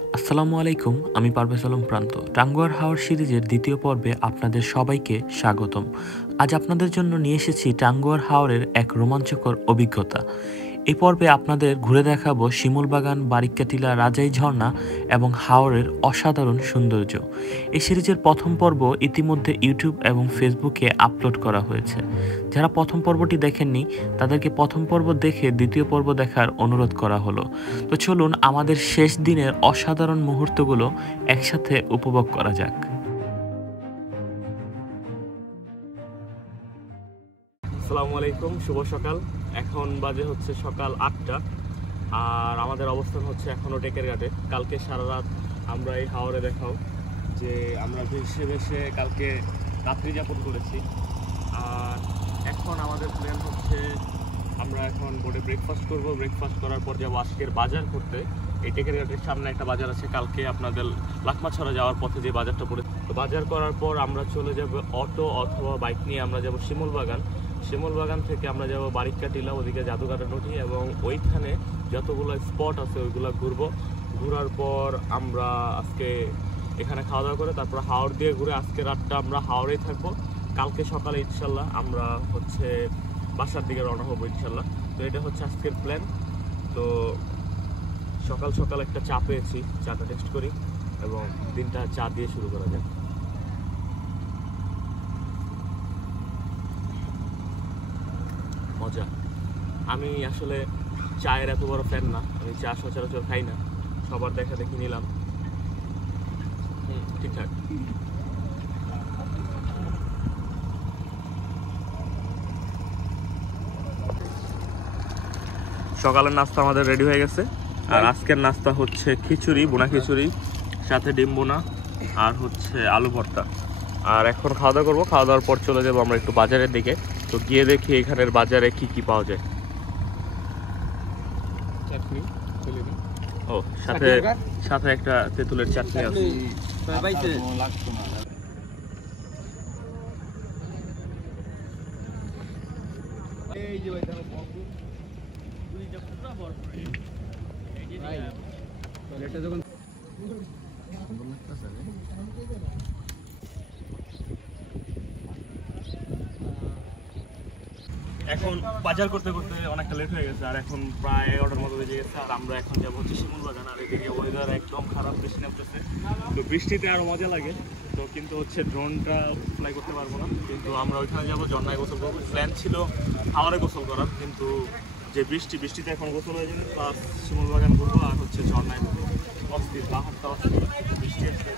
আসসালামু আলাইকুম, আমি পারভেজ আলম প্রান্ত। টাঙ্গুয়ার হাওর সিরিজের দ্বিতীয় পর্বে আপনাদের সবাইকে স্বাগতম। আজ আপনাদের জন্য নিয়ে এসেছি টাঙ্গুয়ার হাওরের এক রোমাঞ্চকর অভিজ্ঞতা। এই পর্বে আপনাদের ঘুরে দেখাবো শিমুলবাগান, বারিক্কাটিলা, রাজাই ঝর্ণা এবং হাওরের অসাধারণ সৌন্দর্য। এই সিরিজের প্রথম পর্ব ইতিমধ্যে ইউটিউব এবং ফেসবুকে আপলোড করা হয়েছে। যারা প্রথম পর্বটি দেখেননি তাদেরকে প্রথম পর্ব দেখে দ্বিতীয় পর্ব দেখার অনুরোধ করা হলো। তো চলুন আমাদের শেষ দিনের অসাধারণ মুহূর্তগুলো একসাথে উপভোগ করা যাক। আসসালামু আলাইকুম, শুভ সকাল। এখন বাজে হচ্ছে সকাল 8টা, আর আমাদের অবস্থান হচ্ছে এখনও টেকের ঘাটে। কালকে সারা রাত আমরা এই হাওরে দেখাও যে আমরা ভেসে ভেসে কালকে রাত্রি যাপন করেছি। আর এখন আমাদের প্ল্যান হচ্ছে আমরা এখন বোটে ব্রেকফাস্ট করব। ব্রেকফাস্ট করার পর যাবো আজকের বাজার করতে। এই টেকের ঘাটের সামনে একটা বাজার আছে, কালকে আপনাদের লাকমাছড়া যাওয়ার পথে যে বাজারটা পড়ে, তো বাজার করার পর আমরা চলে যাব অটো অথবা বাইক নিয়ে। আমরা যাব শিমুলবাগান। শিমুলবাগান থেকে আমরা যাব বারিক্কাটিলা, ওদিকে জাদুঘাটের নদী, এবং ওইখানে যতগুলো স্পট আছে ওইগুলো ঘুরবো। ঘোরার পর আমরা আজকে এখানে খাওয়া দাওয়া করে তারপর হাওড় দিয়ে ঘুরে আজকে রাতটা আমরা হাওড়েই থাকবো। কালকে সকালে ইনশাল্লাহ আমরা হচ্ছে বাসার দিকে রওনা হবো ইনশাল্লাহ। তো এটা হচ্ছে আজকের প্ল্যান। তো সকাল সকাল একটা চা পেয়েছি, চাটা টেস্ট করি এবং দিনটা চা দিয়ে শুরু করা যায়। মজা। আমি আসলে চায়ের এত বড় ফ্যান না, আমি চা সচরাচর খাই না, সবার দেখা দেখি নিলাম। ঠিকঠাক। সকালের নাস্তা আমাদের রেডি হয়ে গেছে, আর আজকের নাস্তা হচ্ছে খিচুড়ি, বোনা খিচুড়ি, সাথে ডিম বোনা আর হচ্ছে আলু ভর্তা। আর এখন খাওয়া দাওয়া করবো। খাওয়া দাওয়ার পর চলে যাবো আমরা একটু বাজারের দিকে। তো গিয়ে দেখি এখানের বাজারে কি কি পাওয়া যায়। ও সাথে সাথে একটা তেঁতুলের চাটনি আছে। এখন বাজার করতে করতে অনেকটা লেট হয়ে গেছে, আর এখন প্রায় 11টার মতো বেজে গেছে। আর আমরা এখন যাবো হচ্ছে শিমুলবাগান। আর এদিকে ওয়েদার একদম খারাপ, বৃষ্টি নামতেছে। তো বৃষ্টিতে আরও মজা লাগে। তো কিন্তু হচ্ছে ড্রোনটা ফ্লাই করতে পারবো না, কিন্তু আমরা ওইখানে যাবো, ঝর্ণায় গোসল করবো। প্ল্যান ছিল হাওরে গোসল করার, কিন্তু যে বৃষ্টিতে এখন গোসল হয়ে যাবে, প্লাস শিমুলবাগান ঘুরবো আর হচ্ছে ঝর্ণায় ঘুরবো। অস্থির, পাহাড়টা অস্থির, বৃষ্টি আসছে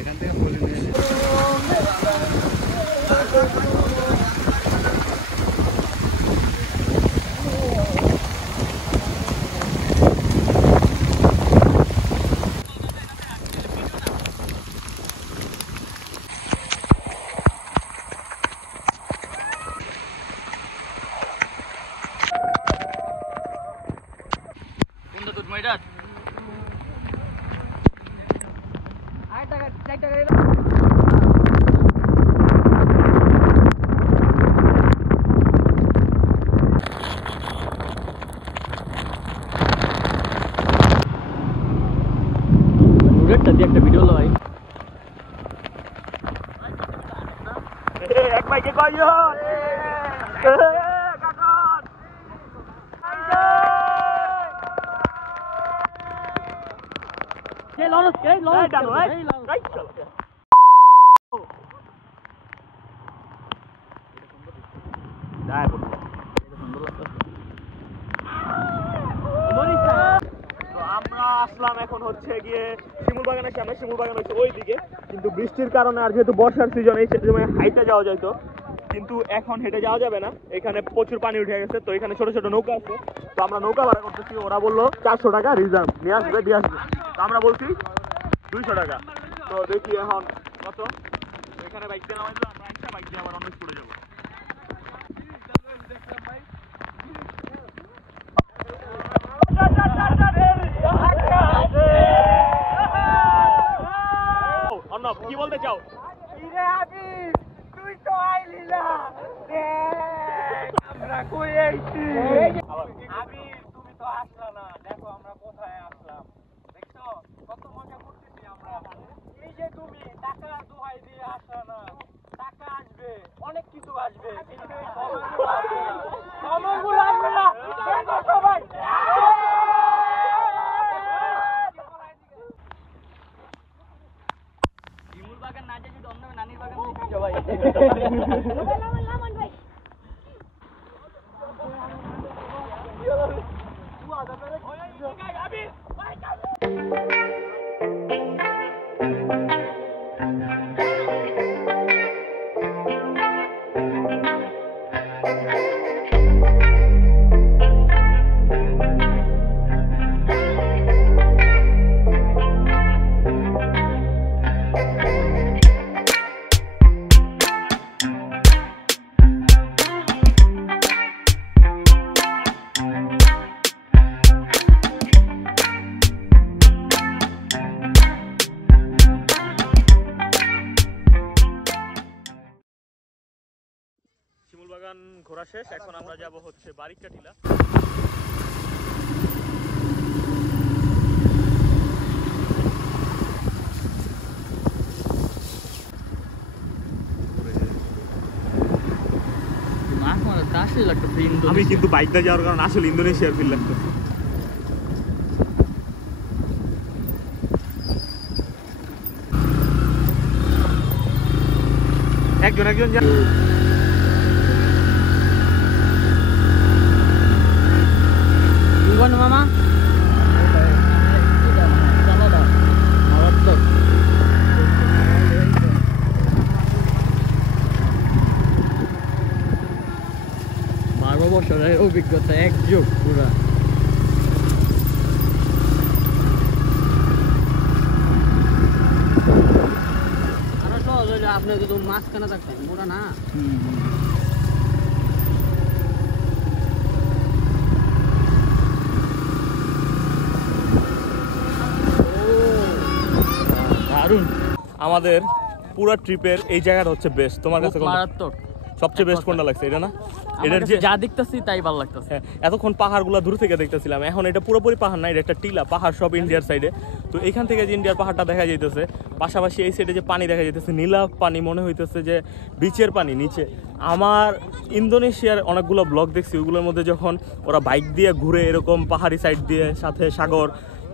এখান থেকে বলে নিয়ে একটা ভিডিও লাই এক বাইকে কয়জন আমরা আসলাম এখন হচ্ছে গিয়ে শিমুলবাগানের সামনে। শিমুলবাগান হচ্ছে ওই দিকে, কিন্তু বৃষ্টির কারণে আর যেহেতু বর্ষার সিজন, এই সময় হাইটে যাওয়া যাইতো, কিন্তু এখন হেঁটে যাওয়া যাবে না। এখানে প্রচুর পানি উঠে গেছে। তো এখানে ছোট ছোট নৌকা আছে, তো আমরা নৌকা ভাড়া করতেছি। ওরা বললো 400 টাকা রিজার্ভ, নিয়ে আসবে দিয়ে আসবে। তো আমরা বলছি 200 টাকা। তো দেখি এখন কত। এখানে বাইক দিয়ে নামাইলো, আমরা একটা বাইক দিয়ে আবার অন্য স্কুলে যাবো। অর্ণব, কি বলতে চাও? তুই তো আইলি না, আমরা কই আইছি। তুমি তো আসলা না, দেখো আমরা শিমুলবাগান ঘোরা শেষ, এখন আমরা যাব হচ্ছে বারিকা টিলা। আমি কিন্তু বাইকটা যাওয়ার কারণে আসলে ইন্দোনেশিয়ার ফিল লাগতেছে। একজন একজন মামা বারো বছরের অভিজ্ঞতা এক যুগ পুরা। আরো সহজ হইলে আপনি কিন্তু মাঝখানে থাকতেন পুরা না। আমাদের পুরো ট্রিপের এই জায়গাটা হচ্ছে বেস্ট। তোমার কাছে মারাত্মক সবচেয়ে বেস্ট কোনটা লাগছে? এটা না, এটার যে যা দেখতেছি তাই ভালো লাগতেছে। এতক্ষণ পাহাড়গুলো দূর থেকে দেখতেছিলাম, এখন এটা পুরোপুরি পাহাড় না, এটা একটা টিলা পাহাড়, সব ইন্ডিয়ার সাইডে। তো এখান থেকে যে ইন্ডিয়ার পাহাড়টা দেখা যাইতেছে, পাশাপাশি এই সাইডে যে পানি দেখা যাইতেছে নীলা পানি, মনে হইতেছে যে বিচের পানি নিচে। আমার ইন্দোনেশিয়ার অনেকগুলো ব্লগ দেখছি, ওইগুলোর মধ্যে যখন ওরা বাইক দিয়ে ঘুরে এরকম পাহাড়ি সাইড দিয়ে সাথে সাগর,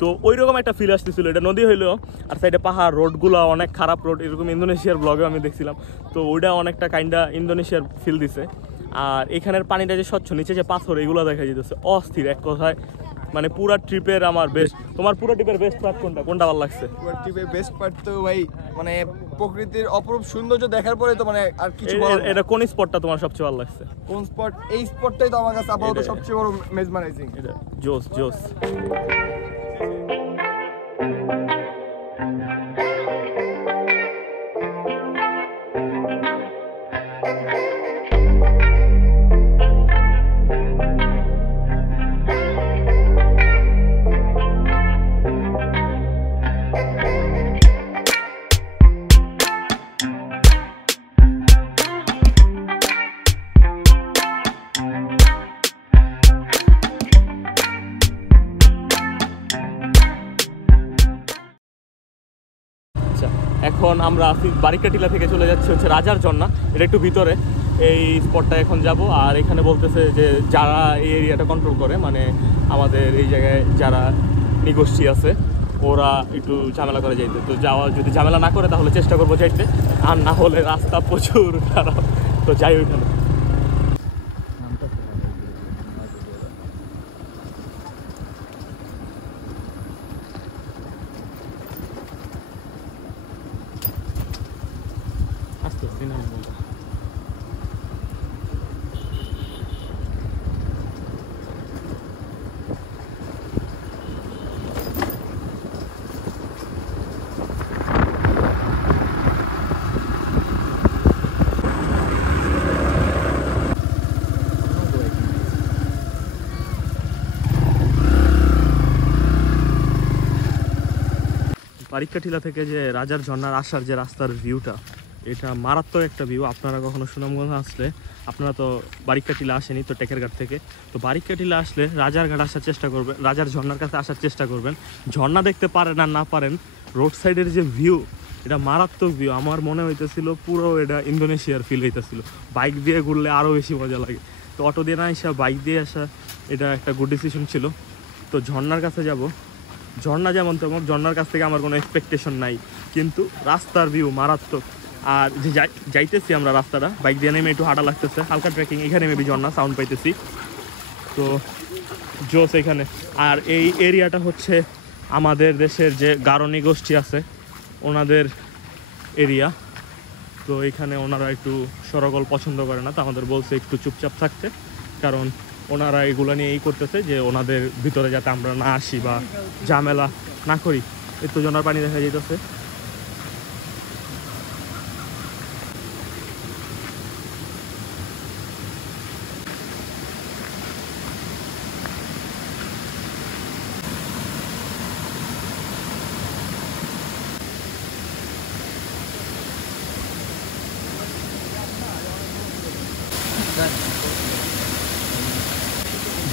তো ওই রকম একটা ফিল আসতেছিল। এটা নদী হইলেও আর সাইডে পাহাড়, রোডগুলো অনেক খারাপ রোড, এরকম ইন্দোনেশিয়ার ব্লগে আমি দেখছিলাম। তো ওইটা অনেকটা কাইন্ডা ইন্দোনেশিয়ার ফিল দিছে। আর এখানের পানিটা যে স্বচ্ছ, নিচে যে পাথর এগুলো দেখা যেতেছে অস্থির এক কথায়। মানে পুরো ট্রিপের আমার বেস্ট। তোমার পুরো ট্রিপের বেস্ট পার্ট কোনটা, কোনটা ভালো লাগছে? পুরো ট্রিপের বেস্ট পার্ট তো ভাই মানে প্রকৃতির অপরূপ সৌন্দর্য দেখার পরে তো মানে আর কিছু বলার নেই। এটা কোন স্পটটা তোমার সবচেয়ে ভালো লাগছে? কোন স্পট? এই স্পটটাই তো আমার কাছে আপাতত সবচেয়ে বড় মেসমারাইজিং। এটা জোস জোস। এখন আমরা বারিকা টিলা থেকে চলে যাচ্ছি হচ্ছে রাজার ঝর্ণা, এটা একটু ভিতরে। এই স্পটটা এখন যাব। আর এখানে বলতেছে যে যারা এই এরিয়াটা কন্ট্রোল করে, মানে আমাদের এই জায়গায় যারা নিগোষ্ঠী আছে, ওরা একটু ঝামেলা করে যাইতে। তো যাওয়া যদি ঝামেলা না করে তাহলে চেষ্টা করবো যাইতে, আর না হলে রাস্তা প্রচুর খারাপ। তো যাই ওইখানে। বারিকা টিলা থেকে যে রাজার ঝর্ণার আসার যে রাস্তার ভিউটা, এটা মারাত্মক একটা ভিউ। আপনারা কখনো সুনামগঞ্জ আসলে, আপনারা তো বারিকা টিলা আসেনি তো টেকেরঘাট থেকে, তো বারিকা টিলা আসলে রাজার ঘাট আসার চেষ্টা করবেন, রাজার ঝর্ণার কাছে আসার চেষ্টা করবেন। ঝর্ণা দেখতে পারেন আর না পারেন, রোড সাইডের যে ভিউ, এটা মারাত্মক ভিউ। আমার মনে হইতেছিল পুরো এটা ইন্দোনেশিয়ার ফিল হইতেছিল। বাইক দিয়ে ঘুরলে আরও বেশি মজা লাগে। তো অটো দিয়ে না আসা, বাইক দিয়ে আসা, এটা একটা গুড ডিসিশন ছিল। তো ঝর্ণার কাছে যাব। ঝর্ণা যেমন তেমন, ঝর্ণার কাছ থেকে আমার কোনো এক্সপেকটেশন নাই, কিন্তু রাস্তার ভিউ মারাত্মক। আর যে যাইতেছি আমরা রাস্তাটা, বাইক দিয়ে নেমে একটু হাঁটা লাগতেছে, হালকা ট্রেকিং, এখানে মেবি ঝর্ণা সাউন্ড পাইতেছি। তো জোস এখানে। আর এই এরিয়াটা হচ্ছে আমাদের দেশের যে গারোনি গোষ্ঠী আছে ওনাদের এরিয়া। তো এখানে ওনারা একটু সরগোল পছন্দ করে না, তো আমাদের বলছে একটু চুপচাপ থাকতে, কারণ ওনারা এগুলো নিয়ে এই করতেছে যে ওনাদের ভিতরে যাতে আমরা না আসি বা ঝামেলা না করি। একটু জনার পানি দেখা যাইতেছে।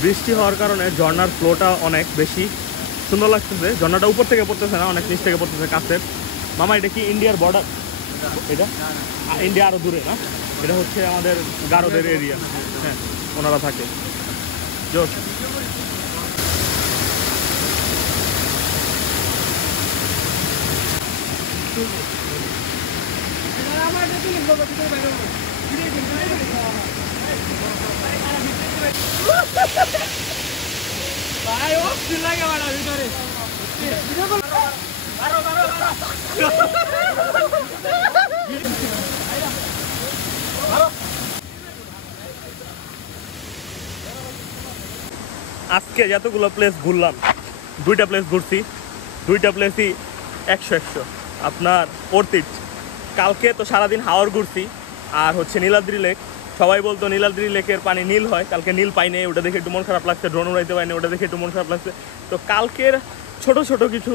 বৃষ্টি হওয়ার কারণে ঝর্ণার ফ্লোটা অনেক বেশি সুন্দর লাগতেছে। ঝর্ণাটা উপর থেকে পড়তেছে না, অনেক নিচ থেকে পড়তেছে কাছের। মামা এটা কি ইন্ডিয়ার বর্ডার? এটা ইন্ডিয়া আরো দূরে না? এটা হচ্ছে আমাদের গারোদের এরিয়া। হ্যাঁ, ওনারা থাকে। জোস। আজকে যতগুলো প্লেস ঘুরলাম, 2টা প্লেস ঘুরছি, 2টা প্লেসই 100 আপনার অর্থিট। কালকে তো সারাদিন হাওর ঘুরছি, আর হচ্ছে নীলাদ্রি লেক। সবাই বলতো নীলাদ্রি লেকের পানি নীল হয়, কালকে নীল পাইনি, ওটা দেখে একটু মন খারাপ লাগছে। ড্রোন উড়াইতে পাইনি, ওটা দেখে একটু মন খারাপ লাগছে। তো কালকের ছোট ছোট কিছু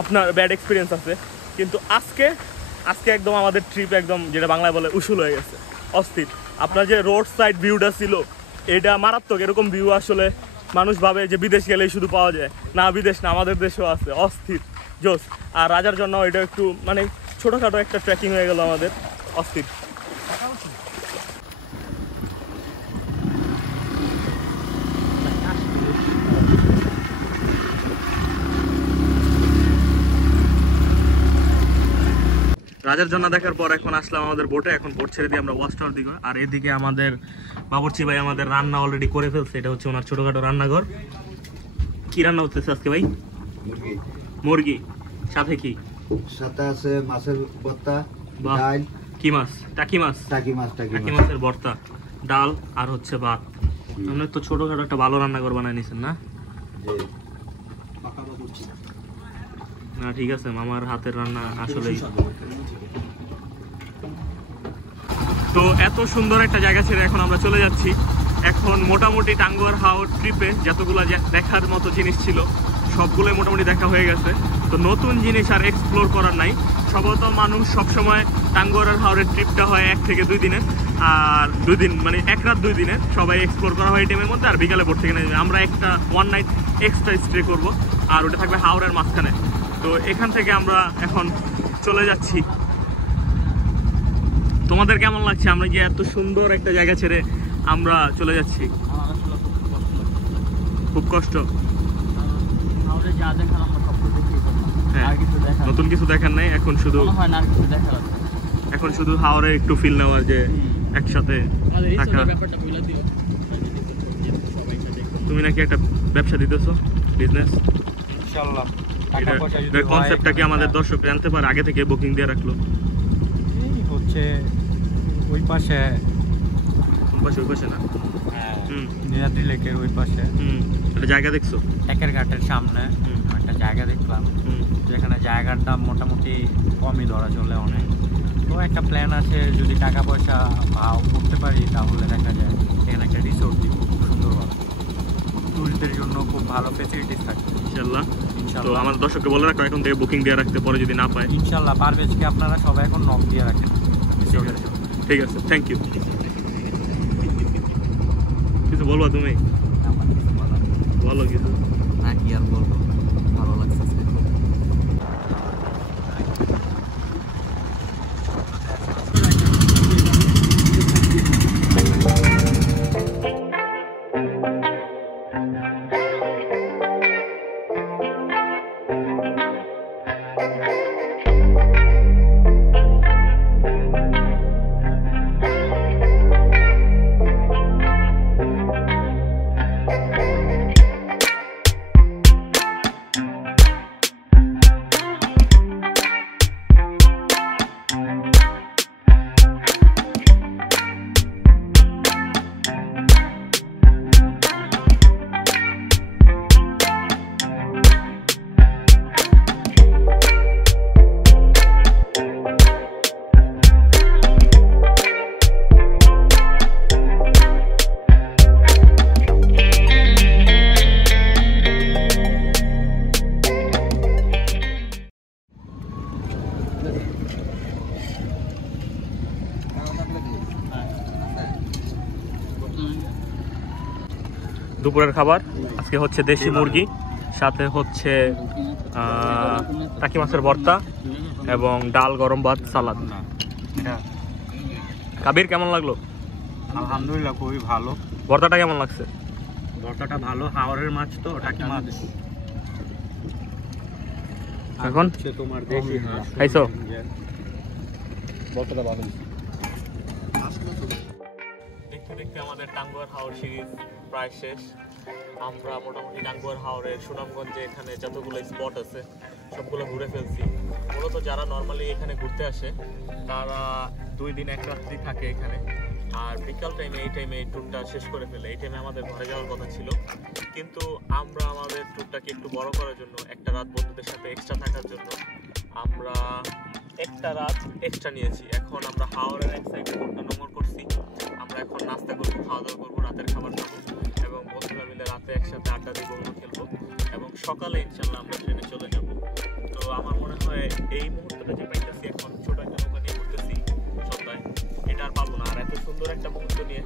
আপনার ব্যাড এক্সপিরিয়েন্স আছে, কিন্তু আজকে একদম আমাদের ট্রিপ একদম যেটা বাংলায় বলে উসুল হয়ে গেছে, অস্থির। আপনার যে রোড সাইড ভিউটা ছিল এটা মারাত্মক। এরকম ভিউ আসলে মানুষ ভাবে যে বিদেশ গেলেই শুধু পাওয়া যায়, না বিদেশ না, আমাদের দেশেও আছে। অস্থির, জোস। আর রাজার জন্য এটা একটু মানে ছোটোখাটো একটা ট্রেকিং হয়ে গেল আমাদের, অস্থির। রাজার জন্য দেখার পর এখন আসলাম আমাদের বোটে। এখন বোট ছেড়ে দিয়ে আমরা ওয়াচ টাওয়ার দিকে। আর এদিকে আমাদের বাবুর্চি ভাই আমাদের রান্না অলরেডি করে ফেলছে। এটা হচ্ছে ওনার ছোটখাটো রান্নাঘর। কি রান্না হচ্ছে আজকে ভাই? মুরগি। সাথে কি? সাথে আছে মাছের ভর্তা, ডাল। কি মাছ? টাকি মাছ। টাকি মাছের ভর্তা, ডাল আর হচ্ছে ভাত। আপনার তো ছোটখাটো একটা ভালো রান্নাঘর বানায় নিছেন না? না ঠিক আছে, মামার হাতের রান্না আসলেই। তো এত সুন্দর একটা জায়গা ছেড়ে এখন আমরা চলে যাচ্ছি। এখন মোটামুটি টাঙ্গুয়ার হাওর ট্রিপে যতগুলো দেখার মতো জিনিস ছিল সবগুলোই মোটামুটি দেখা হয়ে গেছে। তো নতুন জিনিস আর এক্সপ্লোর করার নাই। সম্ভবত মানুষ সবসময় টাঙ্গুয়ার হাওরের ট্রিপটা হয় 1 থেকে 2 দিনের, আর 2 দিন মানে 1 রাত 2 দিনের সবাই এক্সপ্লোর করা হয় এই টাইমের মধ্যে। আর বিকালে বোট থেকে নেমে আমরা একটা 1 নাইট এক্সট্রা স্টে করবো, আর ওটা থাকবে হাওরের মাঝখানে। তো এখান থেকে আমরা এখন চলে যাচ্ছি। তোমাদের কেমন লাগছে আমরা যে এত সুন্দর একটা জায়গা ছেড়ে আমরা চলে যাচ্ছি? খুব কষ্ট। হ্যাঁ, নতুন কিছু দেখার নাই, এখন শুধু হাওরে একটু ফিল নেওয়ার, যে একসাথে থাকা। তুমি নাকি একটা ব্যবসা দিতেছো, বিজনেস? ইনশাআল্লাহ। কনসেপ্টটা কি আমাদের দর্শক জানতে পারে? আগে থেকে বুকিং দিয়ে রাখলো। হচ্ছে ওই পাশে না, নীলাদ্রি লেকের ওই পাশে একটা জায়গা দেখছো? একের ঘাটের সামনে একটা জায়গা দেখলাম, যেখানে জায়গার দাম মোটামুটি কমই ধরা চলে অনেক। তো একটা প্ল্যান আছে, যদি টাকা পয়সা ভাও করতে পারি তাহলে দেখা যায় এখানে একটা রিসোর্ট দিব, খুব সুন্দরভাবে টুরিস্টদের জন্য খুব ভালো ফেসিলিটিস থাকে ইনশাআল্লাহ। তো আমার দর্শককে বলে রাখো এখন থেকে বুকিং দিয়ে রাখতে, পরে যদি না পায় ইনশাআল্লাহ পারভেজকে আপনারা সবাই এখন নক দিয়ে রাখেন। ঠিক আছে, থ্যাংক ইউ। কিছু বলবো তুমি? বলো কিছু। না কি আর বলবো, ভালো লাগছে। দুপুরের খাবার আজকে হচ্ছে দেশি মুরগি, সাথে হচ্ছে টাকি মাছের ভর্তা এবং ডাল, গরম ভাত, সালাদ। কাবির কেমন লাগলো? আলহামদুলিল্লাহ খুবই ভালো। ভর্তাটা কেমন লাগছে? ভর্তাটা ভালো, হাওরের মাছ তো, টাকি মাছ। এখন তোমার দেশি হাঁস খাইছো? ভর্তাটা ভালো। দেখতে দেখতে আমাদের টাঙ্গুয়ার হাওর সিরিজ প্রায় শেষ। আমরা মোটামুটি টাঙ্গুয়ার হাওরের সুনামগঞ্জে এখানে যতগুলো স্পট আছে সবগুলো ঘুরে ফেলছি। মূলত যারা নর্মালি এখানে ঘুরতে আসে তারা 2 দিন 1 রাত্রি থাকে এখানে, আর বিকাল টাইমে এই টাইমে এই ট্যুরটা শেষ করে ফেলে। এই টাইমে আমাদের ঘরে যাওয়ার কথা ছিল, কিন্তু আমরা আমাদের ট্যুরটাকে একটু বড় করার জন্য, একটা রাত বন্ধুদের সাথে এক্সট্রা থাকার জন্য আমরা একটা রাত এক্সট্রা নিয়েছি। এখন আমরা হাওরের এক সাইডে বোটটা নোঙর করছি। আমরা এখন নাস্তা করবো, খাওয়া দাওয়া করবো, রাতের খাবার খাবো এবং বন্ধুরা মিলে রাতে একসাথে আড্ডা দিব, খেলবো এবং সকালে ইনশাল্লাহ আমরা ট্রেনে চলে যাব। তো আমার মনে হয় এই মুহূর্তটা যে পাইতেছি এখন, ছোট একটা নৌকা নিয়ে ঘুরতেছি সন্ধ্যায়, এটা আর পাবো না। আর এত সুন্দর একটা মুহূর্ত নিয়ে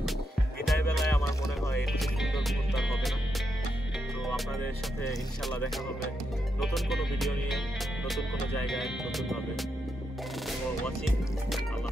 বিদায় বেলায় আমার মনে হয় এর চেয়ে সুন্দর মুহূর্ত আর হবে না। তো আপনাদের সাথে ইনশাল্লাহ দেখা হবে নতুন কোনো ভিডিও নিয়ে, নতুন কোনো জায়গায়, নতুনভাবে। ওয়াচিং। আল্লাহ।